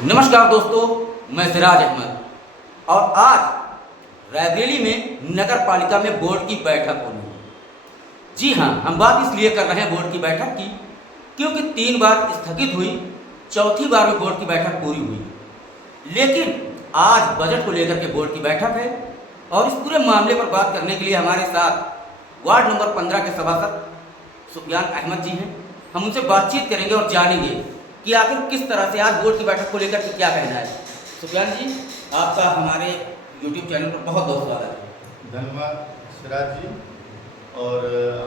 नमस्कार दोस्तों, मैं सिराज अहमद और आज रायबरेली में नगर पालिका में बोर्ड की बैठक होनी है। जी हाँ, हम बात इसलिए कर रहे हैं बोर्ड की बैठक की क्योंकि 3 बार स्थगित हुई, चौथी बार में बोर्ड की बैठक पूरी हुई। लेकिन आज बजट को लेकर के बोर्ड की बैठक है और इस पूरे मामले पर बात करने के लिए हमारे साथ वार्ड नंबर 15 के सभासद सुफियान अहमद जी हैं। हम उनसे बातचीत करेंगे और जानेंगे कि आखिर किस तरह से आज बोर्ड की बैठक को लेकर के क्या कहना है। सुफियान जी, आपका हमारे YouTube चैनल पर बहुत बहुत स्वागत है। धन्यवाद सिराज जी, और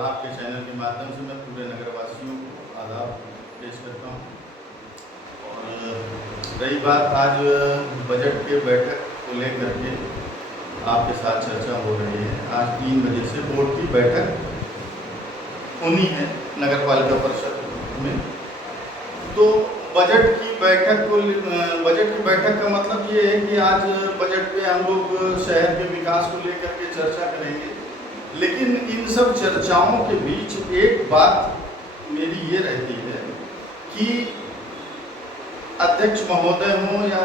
आपके चैनल के माध्यम से मैं पूरे नगरवासियों को आदाब पेश करता हूँ। और रही बात आज बजट के बैठक को लेकर के आपके साथ चर्चा हो रही है। आज 3 बजे से बोर्ड की बैठक होनी है नगर पालिका परिषद में। तो बजट की बैठक का मतलब ये है कि आज बजट पे हम लोग शहर के विकास को लेकर के चर्चा करेंगे। लेकिन इन सब चर्चाओं के बीच एक बात मेरी ये रहती है कि अध्यक्ष महोदय हों या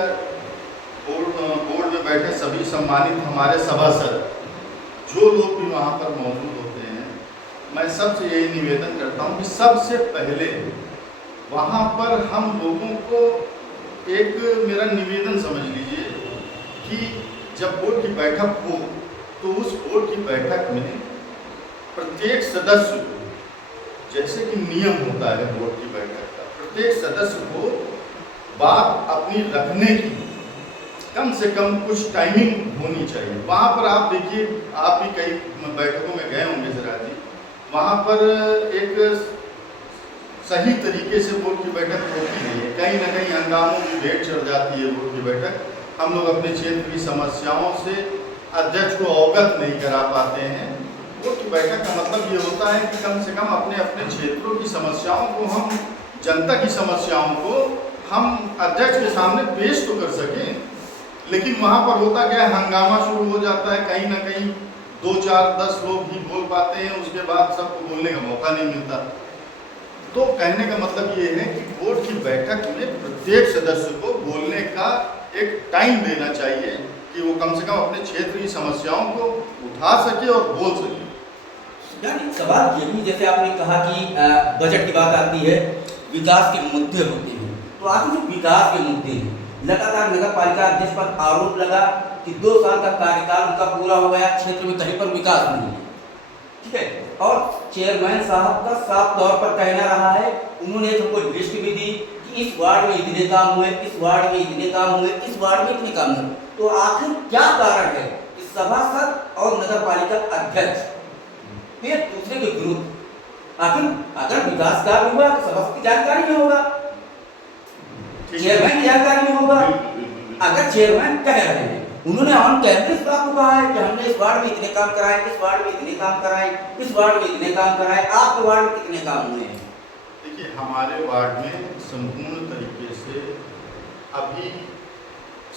बोर्ड में बैठे सभी सम्मानित हमारे सभासद, जो लोग भी वहाँ पर मौजूद होते हैं, मैं सबसे यही निवेदन करता हूँ कि सबसे पहले वहाँ पर हम लोगों को एक मेरा निवेदन समझ लीजिए कि जब बोर्ड की बैठक हो तो उस बोर्ड की बैठक में प्रत्येक सदस्य को, जैसे कि नियम होता है बोर्ड की बैठक का, प्रत्येक सदस्य को बात अपनी रखने की कम से कम कुछ टाइमिंग होनी चाहिए। वहाँ पर आप देखिए, आप भी कई बैठकों में गए होंगे जरा जी, वहाँ पर एक सही तरीके से बोर्ड की बैठक होती नहीं है। कहीं ना कहीं हंगामों की भेंट चढ़ जाती है बोर्ड की बैठक। हम लोग अपने क्षेत्र की समस्याओं से अध्यक्ष को अवगत नहीं करा पाते हैं। बोर्ड की बैठक का मतलब ये होता है कि कम से कम अपने अपने क्षेत्रों की समस्याओं को हम, जनता की समस्याओं को हम अध्यक्ष के सामने पेश तो कर सकें। लेकिन वहाँ पर होता क्या है, हंगामा शुरू हो जाता है। कहीं ना कहीं 2, 4, 10 लोग ही बोल पाते हैं, उसके बाद सबको बोलने का मौका नहीं मिलता। तो कहने का मतलब ये है कि बोर्ड की बैठक में प्रत्येक सदस्य को बोलने का एक टाइम देना चाहिए कि वो कम से कम अपने क्षेत्र की समस्याओं को उठा सके और बोल सके। यानी सवाल ये भी, जैसे आपने कहा कि बजट की बात आती है, विकास के मुद्दे होते हैं, तो आखिर जो विकास के मुद्दे हैं, लगातार नगर पालिका अध्यक्ष पर आरोप लगा कि 2 साल का कार्यकाल उनका पूरा हो गया, क्षेत्र में कहीं पर विकास नहीं है, ठीक है। और चेयरमैन साहब का साफ तौर पर कहना रहा है, उन्होंने हमको लिस्ट भी दी कि इस वार्ड में इतने काम हुए, इस वार्ड में इतने काम हुए, इस वार्ड में इतने काम हुए। तो आखिर क्या कारण है कि सभासद और नगर पालिका अध्यक्ष एक दूसरे के विरुद्ध, आखिर अगर विकास कार्य हुआ तो सभासद की जानकारी में होगा, चेयरमैन की जानकारी में होगा। अगर चेयरमैन कह रहे हैं, उन्होंने ऑन कैमरे इस बात को कहा है कि हमने इस वार्ड में इतने काम कराए, इस वार्ड में इतने काम कराए, इस वार्ड में इतने काम कराए, आपके वार्ड में कितने काम हुए हैं? देखिए, हमारे वार्ड में संपूर्ण तरीके से, अभी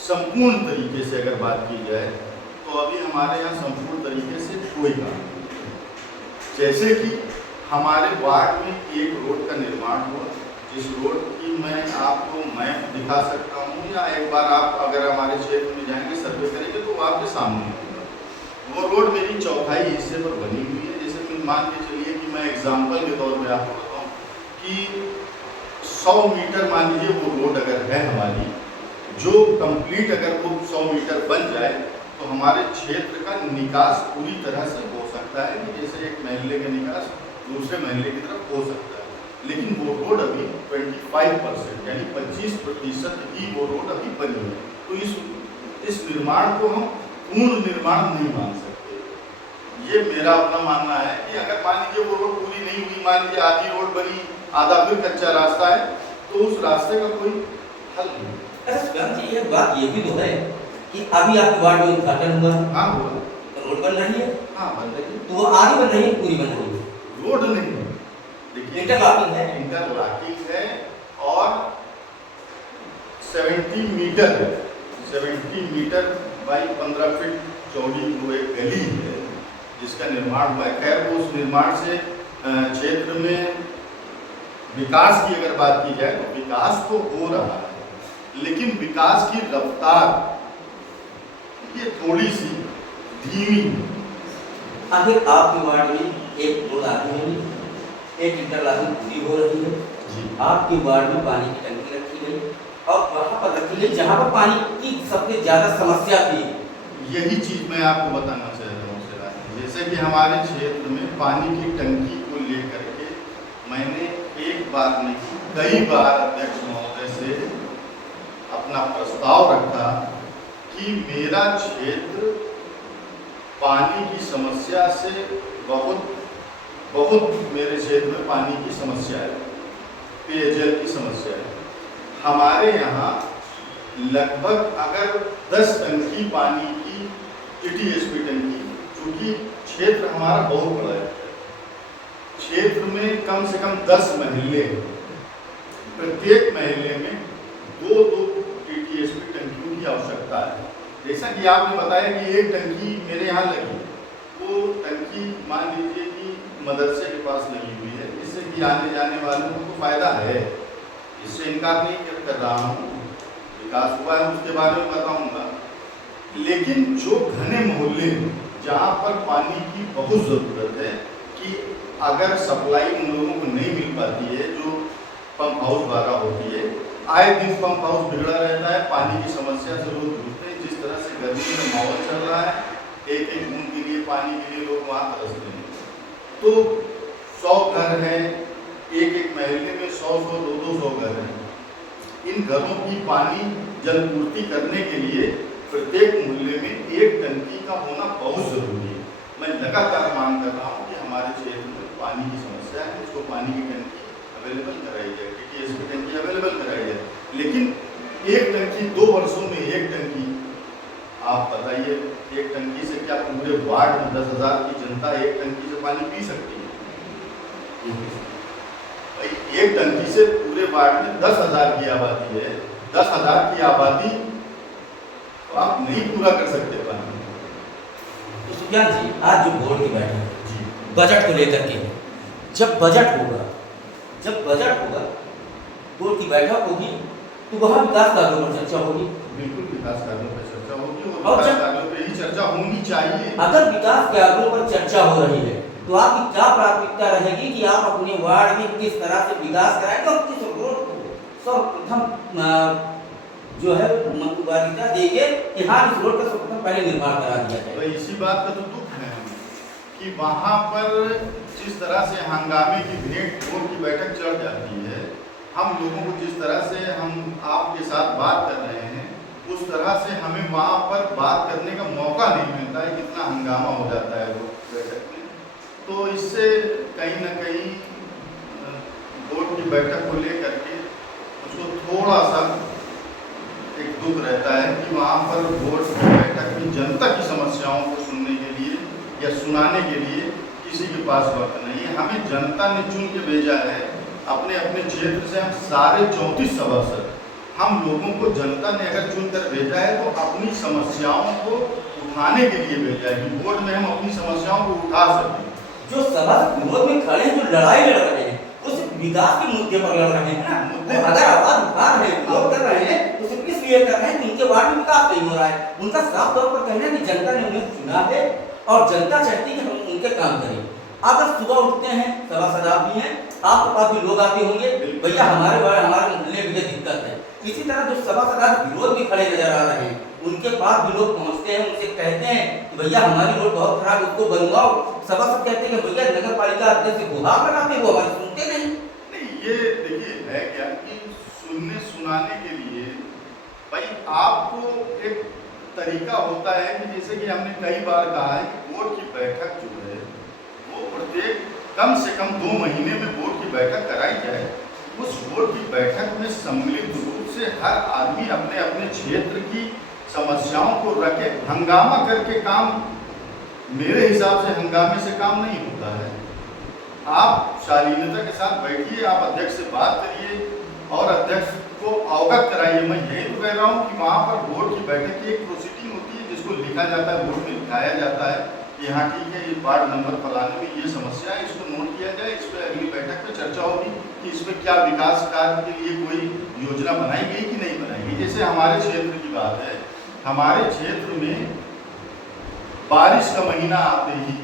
संपूर्ण तरीके से अगर बात की जाए तो अभी हमारे यहाँ संपूर्ण तरीके से कोई काम नहीं। जैसे कि हमारे वार्ड में एक रोड का निर्माण हुआ, जिस रोड की मैं आपको मैप दिखा सकता हूँ, या एक बार आप अगर हमारे क्षेत्र में जाएंगे, सर्वे करेंगे तो वो आपके सामने होगा। वो रोड मेरी चौथाई हिस्से पर बनी हुई है। जैसे कि मान के चलिए कि मैं एग्जाम्पल के तौर पे आपको बताऊँ कि 100 मीटर मान लीजिए वो रोड अगर है हमारी, जो कंप्लीट अगर वो 100 मीटर बन जाए तो हमारे क्षेत्र का निकास पूरी तरह से हो सकता है कि जैसे एक महल्ले का निकास दूसरे महल्ले की तरफ हो सकता है। लेकिन वो रोड अभी 25% यानी 25% ही वो रोड अभी बनी है। तो इस निर्माण को हम पूर्ण निर्माण नहीं मान सकते। ये मेरा अपना मानना है कि अगर मान लीजिए वो रोड पूरी नहीं हुई, मान लीजिए आधी रोड बनी, आधा फिर कच्चा रास्ता है, तो उस रास्ते का कोई हल नहीं। अच्छा सुफियान जी, एक बात ये भी तो है कि अभी आपके वार्ड में उद्घाटन हुआ, हाँ हुआ, रोड बन रही है। हाँ बन रही है। तो वो आधी बन रही है, पूरी बन रही है? रोड नहीं है, देखिए इंटरलॉकिंग है, इंटरलॉकिंग है और 70 मीटर बाई 15 फीट चौड़ी वो एक गली है जिसका निर्माण हुआ है। खैर वो उस निर्माण से क्षेत्र में विकास की अगर बात की जाए तो विकास तो हो रहा है, लेकिन विकास की रफ्तार ये थोड़ी सी धीमी है। आखिर आपके वार्ड में एक रोड आती है, एक इंटरलॉकिंग पूरी हो रही है, जी आपके वार्ड में पानी की टंकी रखी गई और वहाँ पर रखी गई जहाँ पर पानी की सबसे ज़्यादा समस्या थी। यही चीज़ मैं आपको बताना चाह रहा हूँ सिराज जी। जैसे कि हमारे क्षेत्र में पानी की टंकी को लेकर के मैंने एक बार नहीं कई बार अध्यक्ष महोदय से अपना प्रस्ताव रखा कि मेरा क्षेत्र पानी की समस्या से बहुत बहुत मेरे क्षेत्र में पानी की समस्या है, पेयजल की समस्या है। हमारे यहाँ लगभग अगर 10 टंकी पानी की टीटीएसपी टंकी, चूँकि क्षेत्र हमारा बहुत बड़ा है, क्षेत्र में कम से कम 10 महल्ले, प्रत्येक महल्ले में 2-2 टीटीएसपी टंकियों की आवश्यकता है। जैसा कि आपने बताया कि एक टंकी मेरे यहाँ लगी, वो टंकी मान लीजिए कि मदरसे के पास लगी हुई है, जिससे कि आने जाने वालों को फायदा है, इससे इनकार नहीं कर रहा हूँ, विकास हुआ है उसके बारे में बताऊंगा। लेकिन जो घने मोहल्ले जहाँ पर पानी की बहुत ज़रूरत है कि अगर सप्लाई उन लोगों को नहीं मिल पाती है जो पंप हाउस द्वारा होती है, आए दिन पंप हाउस बिगड़ा रहता है, पानी की समस्या से लोग जूझते हैं। जिस तरह से गर्मी में माहौल चल रहा है, एक एक बूंद के लिए पानी के लिए लोग वहाँ तरसते हैं। तो 100 घर हैं, एक एक महल्ले में 100-100, 200 घर हैं। इन घरों की पानी जलपूर्ति करने के लिए प्रत्येक मोहल्ले में एक टंकी का होना बहुत ज़रूरी है। मैं लगातार मांग कर रहा हूँ कि हमारे क्षेत्र में पानी की समस्या है, उसको पानी की टंकी अवेलेबल कराई जाए, टीटीएसपी टंकी अवेलेबल कराई जाए। लेकिन एक टंकी 2 वर्षों में एक टंकी, आप बताइए एक टंकी से क्या पूरे वार्ड में 10,000 की जनता एक टंकी से पानी पी सकती है? भाई एक टंकी से पूरे वार्ड में 10,000 की आबादी है, 10,000 की आबादी तो आप नहीं पूरा कर सकते पानी। तो सुफियान जी, आज जो बोर्ड की बैठक है जी बजट को लेकर के, जब बजट होगा बोर्ड की बैठक होगी तो वहाँ विकास कार्यों पर चर्चा होगी। बिल्कुल विकास कार्यों पर चर्चा होगी और और विकास जब- कार्यों पर ही चर्चा होनी चाहिए। अगर विकास कार्यों पर चर्चा हो रही है तो आपकी क्या प्राथमिकता रहेगी कि आप अपने वार्ड में किस तरह से विकास कराएंगे और किस रोड को सर्वप्रथम जो है मंजूरिता देंगे कि हाँ इस रोड का सर्वप्रथम पहले निर्माण करा दिया तो जाए। इसी बात का तो दुख है कि वहाँ पर जिस तरह से हंगामे की भेंट बोर्ड की बैठक चढ़ जाती है, हम लोगों को जिस तरह से हम आपके साथ बात कर रहे हैं उस तरह से हमें वहाँ पर बात करने का मौका नहीं मिलता है, कितना हंगामा हो जाता है वो बैठक में। तो इससे कहीं ना कहीं बोर्ड की बैठक को लेकर के उसको थोड़ा सा एक दुख रहता है कि वहाँ पर बोर्ड की बैठक में जनता की समस्याओं को सुनने के लिए या सुनाने के लिए किसी के पास वक्त नहीं है। हमें जनता ने चुन के भेजा है, अपने अपने क्षेत्र से हम सारे 34 सभासद, हम लोगों को जनता ने अगर चुन कर भेजा है तो अपनी समस्याओं को उठाने के लिए भेजा है कि बोर्ड में हम अपनी समस्याओं को उठा सकें। जो सभासद विरोध में खड़े हैं, जो लड़ाई लड़ रहे हैं, वो सिर्फ विकास के मुद्दे पर लड़ रहे हैं ना। मुद्दे- अगर आवाज उठा रहे हैं, विरोध कर रहे हैं, तो सिर्फ इसलिए कर रहे हैं कि उनके वार्ड में विकास नहीं हो रहा है। उनका साफ तौर पर कहना है कि जनता ने उन्हें चुना है और जनता चाहती है कि हम उनके काम करें। अगर सुबह उठते हैं, सभासद आप भी हैं, आपके पास भी लोग आते होंगे, भैया हमारे वार्ड हमारे मोहल्ले में ये दिक्कत है। इसी तरह जो सभासद आज विरोध में खड़े नजर आ रहे हैं, उनके पास भी लोग पहुंचते हैं, उनसे कहते हैं कि भैया हमारी रोड बहुत खराब, उसको बनवाओ। सभासद कहते हैं कि भैया नगर पालिका अध्यक्ष से गुहार लगाते हैं, वो हमारी सुनते नहीं। नहीं, ये देखिए है क्या कि सुनने सुनाने के लिए भाई आपको एक तरीका होता है कि जैसे कि हमने कई बार कहा है कि बोर्ड की बैठक जो है वो प्रत्येक कम से कम 2 महीने में बोर्ड की बैठक कराई जाए। उस बोर्ड की बैठक में सम्मिलित रूप से हर आदमी अपने अपने क्षेत्र की समस्याओं को रखे। हंगामा करके काम, मेरे हिसाब से हंगामे से काम नहीं होता है। आप शालीनता के साथ बैठिए, आप अध्यक्ष से बात करिए और अध्यक्ष को अवगत कराइए। मैं यही तो कह रहा हूँ कि वहाँ पर बोर्ड की बैठक की एक प्रोसीडिंग होती है जिसको लिखा जाता है, बोर्ड में लिखाया जाता है कि हाँ ठीक है, ये वार्ड नंबर फलाने में ये समस्या है, इसको नोट किया जाए, इस पर अगली बैठक में चर्चा होगी कि इस पर क्या विकास कार्य के लिए कोई योजना बनाई गई कि नहीं बनाई गई। जैसे हमारे क्षेत्र की बात है, हमारे क्षेत्र में बारिश का महीना आते ही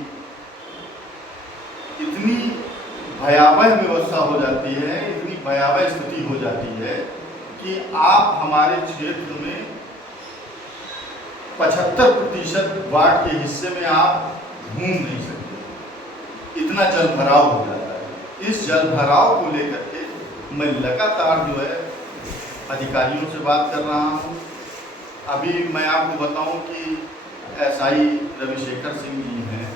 इतनी भयावह व्यवस्था हो जाती है, इतनी भयावह स्थिति हो जाती है कि आप हमारे क्षेत्र में 75% वार्ड के हिस्से में आप घूम नहीं सकते, इतना जल भराव हो जाता है। इस जल भराव को लेकर के मैं लगातार जो है अधिकारियों से बात कर रहा हूँ। अभी मैं आपको बताऊं कि एसआई रविशेखर सिंह जी हैं,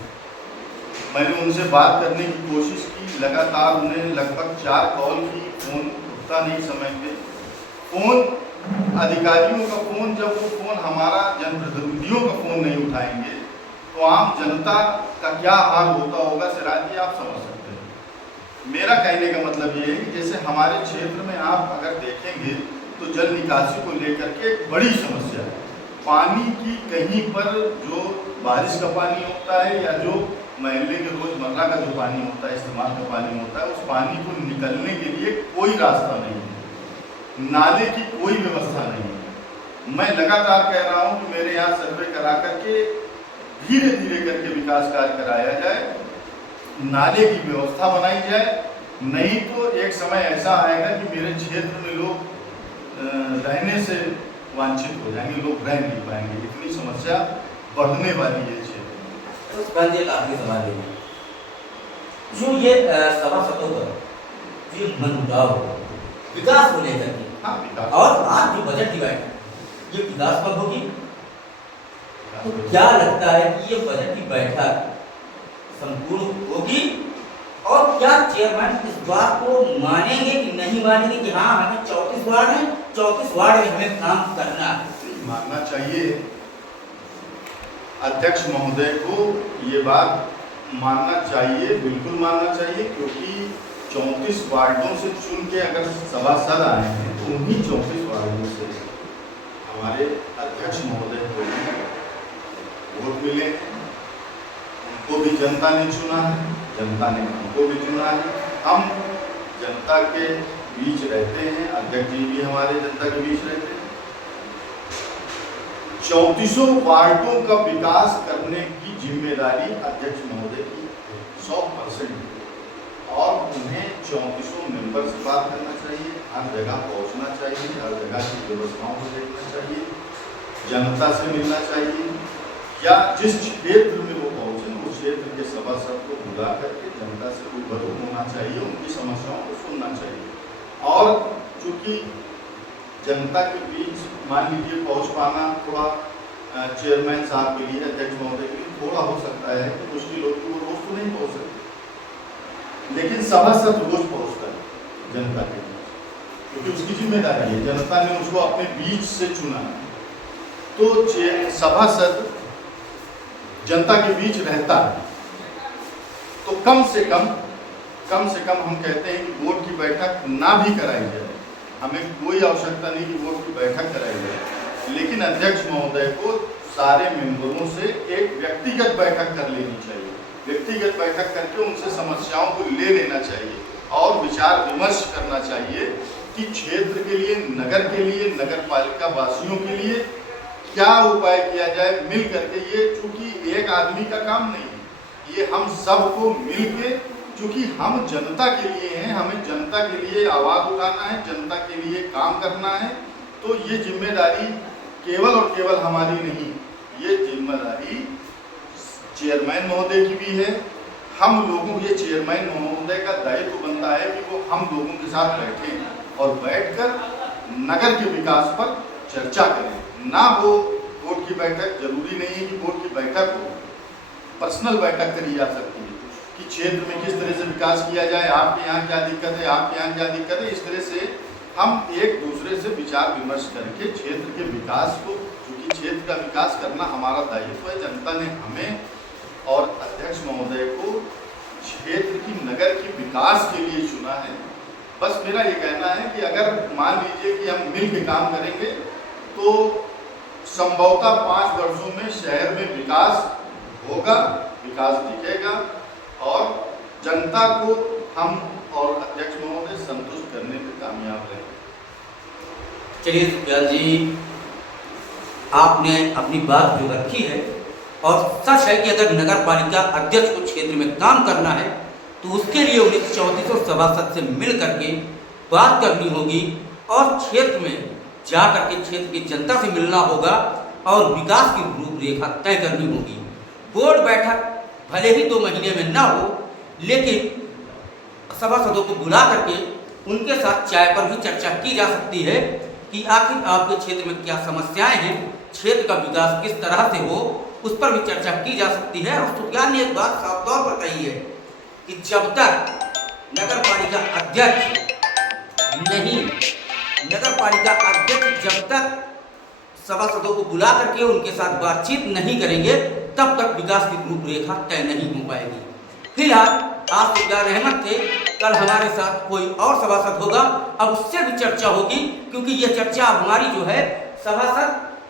मैंने उनसे बात करने की कोशिश की, लगातार उन्हें लगभग 4 कॉल की, फ़ोन उठता नहीं समय पे। फ़ोन अधिकारियों का फ़ोन, जब वो फ़ोन हमारा जनप्रतिनिधियों का फ़ोन नहीं उठाएंगे तो आम जनता का क्या हाल होता होगा, सिराज जी आप समझ सकते हैं। मेरा कहने का मतलब ये है कि जैसे हमारे क्षेत्र में आप अगर देखेंगे तो जल निकासी को लेकर के एक बड़ी समस्या है। पानी की कहीं पर जो बारिश का पानी होता है या जो महल्ले के रोज़मर्रा का जो पानी होता है, इस्तेमाल का पानी होता है, उस पानी को निकलने के लिए कोई रास्ता नहीं है, नाले की कोई व्यवस्था नहीं है। मैं लगातार कह रहा हूँ कि मेरे यहाँ सर्वे करा करके धीरे धीरे करके विकास कार्य कराया जाए, नाले की व्यवस्था बनाई जाए, नहीं तो एक समय ऐसा आएगा कि मेरे क्षेत्र में लोग रहने से वांछित हो जाएंगे, लोग रह नहीं पाएंगे, इतनी समस्या बढ़ने वाली है क्षेत्र। तो सवाल ये आखिरी सवाल है, जो ये सभासदों का जो मनमुटाव विकास को लेकर के, हाँ विकास, और आज जो बजट की बैठक, ये विकास पर होगी, तो क्या लगता है कि ये बजट की बैठक संपूर्ण होगी, और क्या चेयरमैन इस बात को मानेंगे कि नहीं मानेंगे कि हाँ हमें 34 वार्ड है, 34 वार्ड में हमें काम करना है? मानना चाहिए, अध्यक्ष महोदय को ये बात मानना चाहिए, बिल्कुल मानना चाहिए, क्योंकि 34 वार्डों से चुन के अगर सभासद आए हैं तो उन्हीं 34 वार्डों से हमारे अध्यक्ष महोदय को वोट मिले, उनको भी जनता ने चुना है, जनता ने हमको भी चुना है। हम जनता के बीच रहते हैं, अध्यक्ष जी भी हमारे जनता के बीच रहते हैं। 34 वार्डों का विकास करने की जिम्मेदारी अध्यक्ष महोदय की 100%, और उन्हें 34 मेंबर से बात करना चाहिए, हर जगह पहुंचना चाहिए, हर जगह की व्यवस्थाओं को देखना चाहिए, जनता से मिलना चाहिए, या जिस क्षेत्र में वो पहुंचे उस क्षेत्र के सभासद को बुला करके जनता से रूबरू होना चाहिए, उनकी समस्याओं को सुनना चाहिए। और चूंकि जनता के बीच मान लीजिए पहुंच पाना थोड़ा चेयरमैन साहब के लिए, अध्यक्ष महोदय के लिए थोड़ा हो सकता है कि मुश्किल होती, वो रोज तो नहीं पहुंच सकते, लेकिन सभासद रोज पहुंचता है जनता के बीच, क्योंकि उसकी जिम्मेदारी है, जनता ने उसको अपने बीच से चुना। तो सभासद जनता के बीच रहता है, तो कम से कम हम कहते हैं कि बोर्ड की बैठक ना भी कराई जाए, हमें कोई आवश्यकता नहीं कि बोर्ड की बैठक कराई जाए, लेकिन अध्यक्ष महोदय को सारे मेंबरों से एक व्यक्तिगत बैठक कर लेनी चाहिए, व्यक्तिगत बैठक करके उनसे समस्याओं को ले लेना चाहिए और विचार विमर्श करना चाहिए कि क्षेत्र के लिए, नगर पालिका वासियों के लिए क्या उपाय किया जाए मिल करके। ये चूंकि एक आदमी का काम नहीं है, ये हम सबको मिल के, चूंकि हम जनता के लिए हैं, हमें जनता के लिए आवाज़ उठाना है, जनता के लिए काम करना है, तो ये जिम्मेदारी केवल और केवल हमारी नहीं, ये जिम्मेदारी चेयरमैन महोदय की भी है। हम लोगों, ये चेयरमैन महोदय का दायित्व बनता है कि वो हम लोगों के साथ बैठें और बैठकर नगर के विकास पर चर्चा करें। ना हो बोर्ड की बैठक, जरूरी नहीं है कि बोर्ड की बैठक हो, पर्सनल बैठक करी जा सकती है कि क्षेत्र में किस तरह से विकास किया जाए, आपके यहाँ क्या दिक्कत है, आपके यहाँ क्या दिक्कत है, इस तरह से हम एक दूसरे से विचार विमर्श करके क्षेत्र के विकास को, क्योंकि क्षेत्र का विकास करना हमारा दायित्व है, जनता ने हमें और अध्यक्ष महोदय को क्षेत्र की, नगर की विकास के लिए चुना है। बस मेरा ये कहना है कि अगर मान लीजिए कि हम मिल के काम करेंगे तो संभवतः 5 वर्षों में शहर में विकास होगा, विकास दिखेगा और जनता को हम और अध्यक्ष महोदय संतुष्ट करने में कामयाब रहेंगे। चलिए सुखदयाल जी, आपने अपनी बात जो रखी है, और सच है कि अगर नगर पालिका अध्यक्ष को क्षेत्र में काम करना है तो उसके लिए उन्हें 3400 सभासद से मिल करके बात करनी होगी और क्षेत्र में जा करके क्षेत्र की जनता से मिलना होगा और विकास की रूपरेखा तय करनी होगी। बोर्ड बैठक भले ही 2 महीने में ना हो, लेकिन सभासदों को बुला करके उनके साथ चाय पर भी चर्चा की जा सकती है कि आखिर आपके क्षेत्र में क्या समस्याएं हैं, क्षेत्र का विकास किस तरह से हो, उस पर भी चर्चा की जा सकती है। और सुखदयाल ने एक बात साफ तौर पर कही है कि जब तक नगर पालिका अध्यक्ष जब तक सभासदों को बुला करके उनके साथ बातचीत नहीं करेंगे, तब तक विकास की रूपरेखा तय नहीं हो पाएगी। फिलहाल आज सुखदयाल अहमद थे, कल हमारे साथ कोई और सभासद होगा, अब उससे भी चर्चा होगी, क्योंकि यह चर्चा हमारी जो है सभासद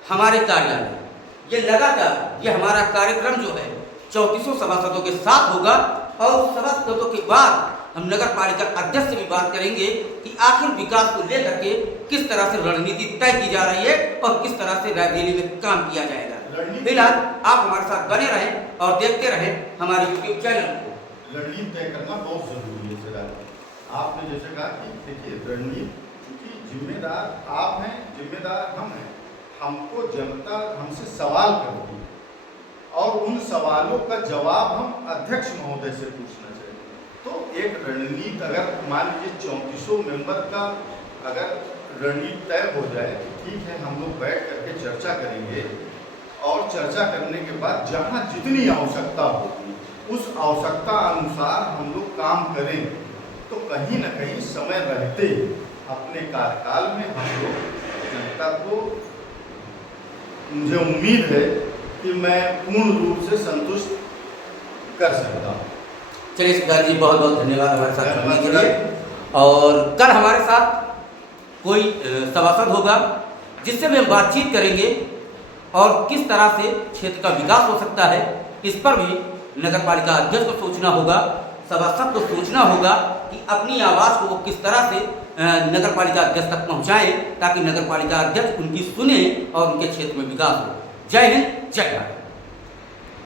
हमारे कार्यालय, ये लगातार ये हमारा कार्यक्रम जो है 3400 सभासदों के साथ होगा। और सभासदों के बाद हम नगर पालिका अध्यक्ष से भी बात करेंगे कि आखिर विकास को लेकर के किस तरह से रणनीति तय की जा रही है और किस तरह से रायबरेली में काम किया जाएगा। फिलहाल आप हमारे साथ बने रहें और देखते रहें हमारे यूट्यूब चैनल को। रणनीति तय करना बहुत जरूरी है सर। आपने जैसे कहा कि देखिए रणनीति, क्योंकि जिम्मेदार आप हैं, जिम्मेदार हम हैं, हमको जनता हमसे सवाल करती है और उन सवालों का जवाब हम अध्यक्ष महोदय से पूछना चाहिए। तो एक रणनीति अगर मान लीजिए 3400 मेंबर का अगर रणनीति तय हो जाए कि ठीक है हम लोग बैठ करके चर्चा करेंगे और चर्चा करने के बाद जहाँ जितनी आवश्यकता होगी उस आवश्यकता अनुसार हम लोग काम करें, तो कहीं न कहीं समय रहते अपने कार्यकाल में हम लोग जनता को, मुझे उम्मीद है कि मैं पूर्ण रूप से संतुष्ट कर सकता हूँ। चलिए सुखदयाल जी, बहुत बहुत धन्यवाद हमारे साथ जुड़ने के लिए। और कल हमारे साथ कोई सभासद होगा जिससे भी हम बातचीत करेंगे और किस तरह से क्षेत्र का विकास हो सकता है, इस पर भी नगर पालिका अध्यक्ष को सोचना होगा, सभासद को सोचना होगा कि अपनी आवाज़ को वो किस तरह से नगर पालिका अध्यक्ष तक पहुँचाएं, ताकि नगर पालिका अध्यक्ष उनकी सुने और उनके क्षेत्र में विकास हो। जय हिंद, जय भारत।